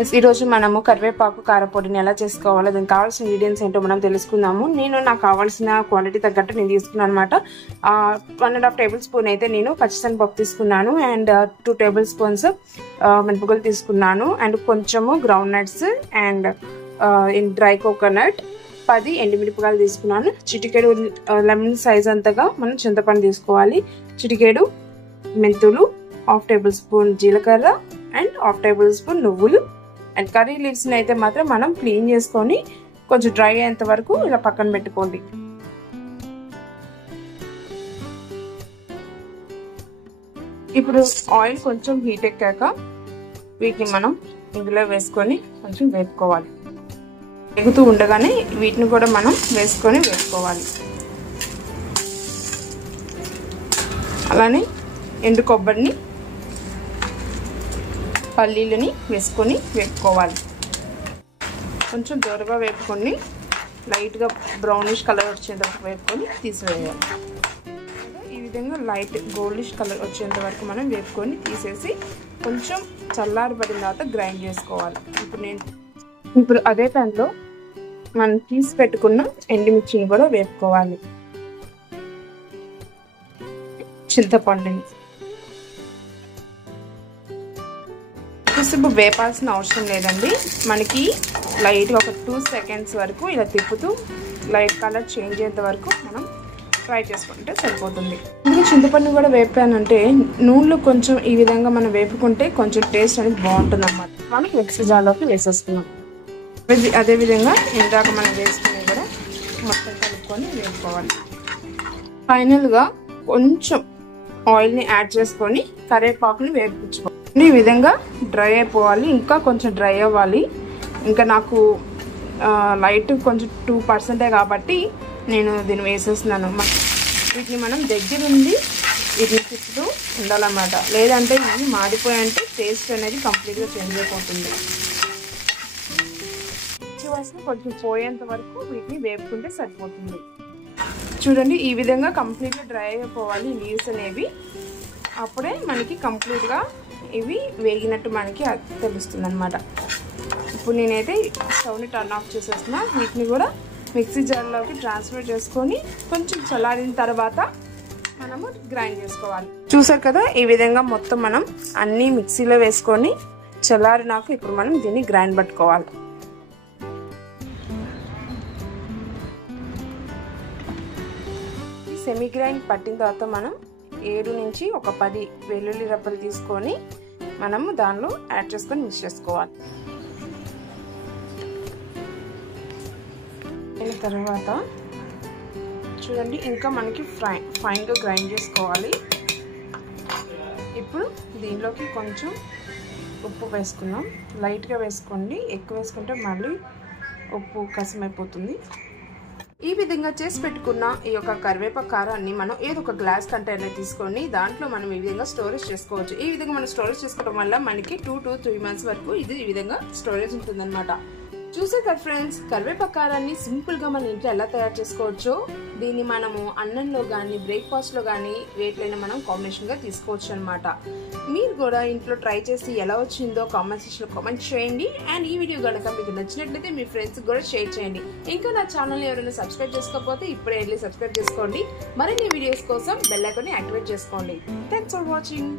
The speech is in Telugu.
ఈ రోజు మనము కరివేపాకు కారపొడిని ఎలా చేసుకోవాలో దానికి కావాల్సిన ఇంగ్రీడియంట్స్ ఏంటో మనం తెలుసుకుందాము. నాకు కావాల్సిన క్వాంటిటీ తగ్గట్టు నేను తీసుకున్నాను అనమాట. 1.5 టేబుల్ స్పూన్ అయితే నేను పచ్చిశనగపప్పు తీసుకున్నాను అండ్ 2 టేబుల్ స్పూన్స్ మినపగుళ్ళు తీసుకున్నాను అండ్ కొంచెము ground nuts and dry coconut 10 ఎండుమిరపకాయలు తీసుకున్నాను. చిటికెడు లెమన్ సైజ్ అంతగా మనం చింతపండు తీసుకోవాలి. చిటికెడు మెంతులు, 1/2 టేబుల్ స్పూన్ జీలకర్ర అండ్ 1/2 టేబుల్ స్పూన్ నువ్వులు అండ్ కర్రీ లీవ్స్ అయితే మాత్రం మనం క్లీన్ చేసుకొని కొంచెం డ్రై అయ్యేంత వరకు ఇలా పక్కన పెట్టుకోండి. ఇప్పుడు ఆయిల్ కొంచెం హీట్ ఎక్కాక వీటిని మనం ఇందులో వేసుకొని కొంచెం వేపుకోవాలి. వేగుతూ ఉండగానే వీటిని కూడా మనం వేసుకోవాలి. అలానే ఎండు కొబ్బరిని, పల్లీలని వేసుకొని వేపుకోవాలి. కొంచెం దూరగా వేపుకొని లైట్గా బ్రౌనిష్ కలర్ వచ్చేంత వరకు వేపుకొని తీసివేయాలి. ఈ విధంగా లైట్ గోల్డిష్ కలర్ వచ్చేంత వరకు మనం వేపుకొని తీసేసి కొంచెం చల్లారబడిన తర్వాత గ్రైండ్ చేసుకోవాలి. ఇప్పుడు అదే ప్యాన్లో మనం తీసి పెట్టుకున్న ఎండుమిర్చిని కూడా వేపుకోవాలి. చింతపండుని ఇప్పుడు వేపాల్సిన అవసరం లేదండి. మనకి లైట్గా ఒక 2 సెకండ్స్ వరకు ఇలా తిప్పుతూ లైట్ కలర్ చేంజ్ అయ్యేంత వరకు మనం ఫ్రై చేసుకుంటే సరిపోతుంది. ఇంకా చింతపండు కూడా వేపానంటే నూనెలో కొంచెం ఈ విధంగా మనం వేపుకుంటే కొంచెం టేస్ట్ అనేది బాగుంటుంది అన్నమాట. మనం మిక్సీ జార్లోకి వేసేస్తున్నాం. అదేవిధంగా ఇందాక మనం వేసుకుని కూడా మొత్తం కలుపుకొని వేపుకోవాలి. ఫైనల్గా కొంచెం ఆయిల్ని యాడ్ చేసుకొని కరివేపాకుని వేపించుకోవాలి. ఈ విధంగా డ్రై అయిపోవాలి. ఇంకా కొంచెం డ్రై అవ్వాలి. ఇంకా నాకు లైట్ కొంచెం 2% కాబట్టి నేను దీన్ని వేసేస్తున్నాను. వీటిని మనం దగ్గరుండి వీటిని తిప్పుతూ ఉండాలన్నమాట. లేదంటే ఇవి మాడిపోయంటే టేస్ట్ అనేది కంప్లీట్గా చేంజ్ అయిపోతుంది. కొంచెం పోయేంత వరకు వీటిని వేపుకుంటే సరిపోతుంది. చూడండి, ఈ విధంగా కంప్లీట్గా డ్రై అయిపోవాలి లీవ్స్ అనేవి. అప్పుడే మనకి కంప్లీట్గా ఇవి వేగినట్టు మనకి తెలుస్తుంది అనమాట. ఇప్పుడు నేనైతే స్టవ్ని టర్న్ ఆఫ్ చేసేస్తున్నా. వీటిని కూడా మిక్సీ జార్లోకి ట్రాన్స్ఫర్ చేసుకొని కొంచెం చల్లారిన తర్వాత మనము గ్రైండ్ చేసుకోవాలి. చూసారు కదా, ఈ విధంగా మొత్తం మనం అన్నీ మిక్సీలో వేసుకొని చల్లారినాక ఇప్పుడు మనం దీన్ని గ్రైండ్ పట్టుకోవాలి. సెమీ గ్రైండ్ పట్టిన తర్వాత మనం 7 నుంచి ఒక 10 వెల్లుల్లి రబ్బలు తీసుకొని మనము దానిలో యాడ్ చేసుకొని మిక్స్ చేసుకోవాలి. అయిన తర్వాత చూడండి, ఇంకా మనకి ఫైన్గా గ్రైండ్ చేసుకోవాలి. ఇప్పుడు దీనిలోకి కొంచెం ఉప్పు వేసుకుందాం. లైట్గా వేసుకోండి, ఎక్కువ వేసుకుంటే మళ్ళీ ఉప్పు కసమైపోతుంది. ఈ విధంగా చేసి పెట్టుకున్న ఈ యొక్క కరివేపాకు కారాన్ని మనం ఏదో ఒక గ్లాస్ కంటైనర్ తీసుకొని దాంట్లో మనం ఈ విధంగా స్టోరేజ్ చేసుకోవచ్చు. ఈ విధంగా మనం స్టోరేజ్ చేసుకోవడం వల్ల మనకి 2 to 3 months వరకు ఇది ఈ విధంగా స్టోరేజ్ ఉంటుందన్నమాట. చూసారు కదా ఫ్రెండ్స్, కరివేపాకు కారాన్ని సింపుల్గా మన ఇంట్లో ఎలా తయారు చేసుకోవచ్చో. దీన్ని మనము అన్నంలో కానీ బ్రేక్ఫాస్ట్లో కానీ వేట్లైనా మనం కాంబినేషన్గా తీసుకోవచ్చు అనమాట. మీరు కూడా ఇంట్లో ట్రై చేసి ఎలా వచ్చిందో కామెంట్ సెక్షన్లో కామెంట్ చేయండి. అండ్ ఈ వీడియో కనుక మీకు నచ్చినట్లయితే మీ ఫ్రెండ్స్కి కూడా షేర్ చేయండి. ఇంకా నా ఛానల్ని ఎవరైనా సబ్స్క్రైబ్ చేసుకోకపోతే ఇప్పుడే వెళ్ళి సబ్స్క్రైబ్ చేసుకోండి. మరిన్ని వీడియోస్ కోసం బెల్ ఐకాన్ని యాక్టివేట్ చేసుకోండి. Thanks for watching.